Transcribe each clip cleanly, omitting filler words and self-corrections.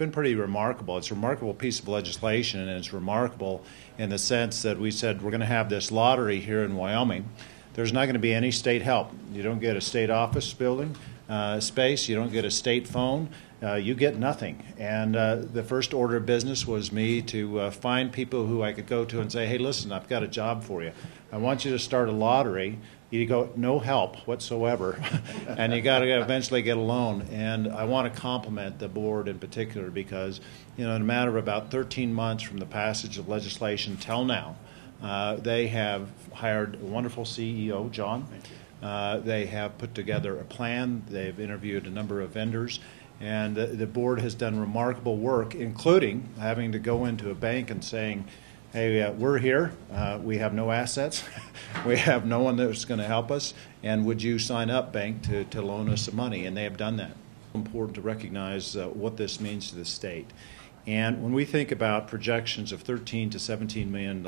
been pretty remarkable. It's a remarkable piece of legislation, and it's remarkable in the sense that we said we're going to have this lottery here in Wyoming. There's not going to be any state help. You don't get a state office building space. You don't get a state phone. You get nothing. And the first order of business was me to find people who I could go to and say, hey, listen, I've got a job for you. I want you to start a lottery. You go, no help whatsoever, and you got to eventually get a loan. And I want to compliment the board in particular because, in a matter of about 13 months from the passage of legislation till now, they have hired a wonderful CEO, John. They have put together a plan. They've interviewed a number of vendors. And the board has done remarkable work, including having to go into a bank and saying, hey, we're here, we have no assets, we have no one that's going to help us, and would you sign up, bank, to loan us some money? And they have done that. It's important to recognize what this means to the state. And when we think about projections of $13 to $17 million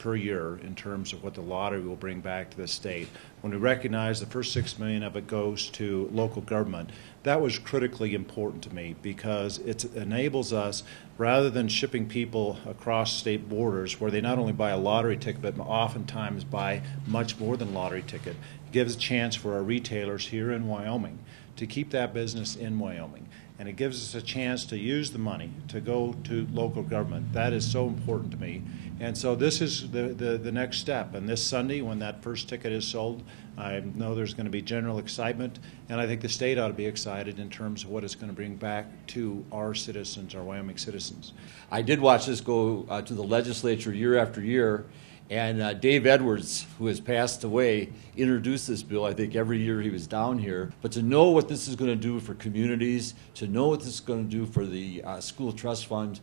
per year in terms of what the lottery will bring back to the state, when we recognize the first $6 million of it goes to local government, that was critically important to me because it enables us, rather than shipping people across state borders where they not only buy a lottery ticket but oftentimes buy much more than a lottery ticket, it gives a chance for our retailers here in Wyoming to keep that business in Wyoming. And it gives us a chance to use the money to go to local government. That is so important to me. And so this is the next step. And this Sunday, when that first ticket is sold, I know there's going to be general excitement. And I think the state ought to be excited in terms of what it's going to bring back to our citizens, our Wyoming citizens. I did watch this go to the legislature year after year. And Dave Edwards, who has passed away, introduced this bill, I think, every year he was down here. But to know what this is going to do for communities, to know what this is going to do for the school trust fund,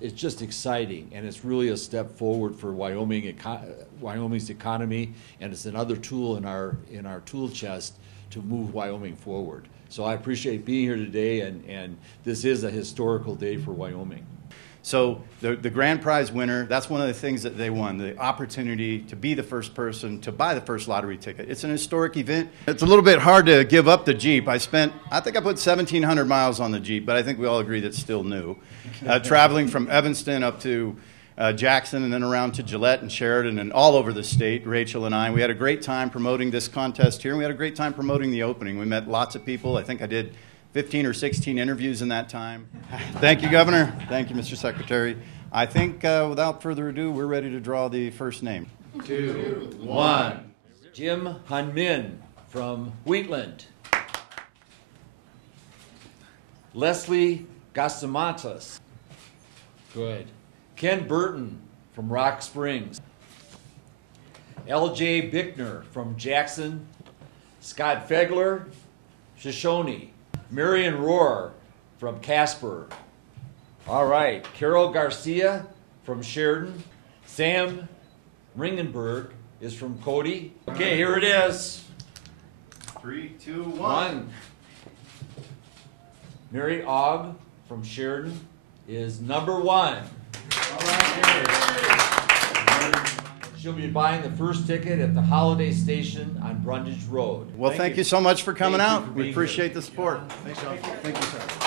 it's just exciting. And it's really a step forward for Wyoming's economy, and it's another tool in our tool chest to move Wyoming forward. So I appreciate being here today, and this is a historical day for Wyoming. So the grand prize winner, that's one of the things that they won, the opportunity to be the first person to buy the first lottery ticket. It's an historic event. It's a little bit hard to give up the Jeep. I think I put 1,700 miles on the Jeep, but I think we all agree that's still new. Traveling from Evanston up to Jackson and then around to Gillette and Sheridan and all over the state, Rachel and I. We had a great time promoting this contest here, and we had a great time promoting the opening. We met lots of people. I think I did 15 or 16 interviews in that time. Thank you, Governor. Thank you, Mr. Secretary. I think without further ado, we're ready to draw the first name. 2, 1. Jim Hunmin from Wheatland. Leslie Gastamantas. Good. Ken Burton from Rock Springs. L.J. Bickner from Jackson. Scott Fegler, Shoshone. Marion Rohr from Casper. All right, Carol Garcia from Sheridan. Sam Ringenberg is from Cody. Okay, here it is. 3, 2, 1. Mary Ogg from Sheridan is number 1. All right, she'll be buying the first ticket at the Holiday Station on Brundage Road. Well, thank you so much for coming out. We appreciate here. the support. Thanks, John. Thank you, sir.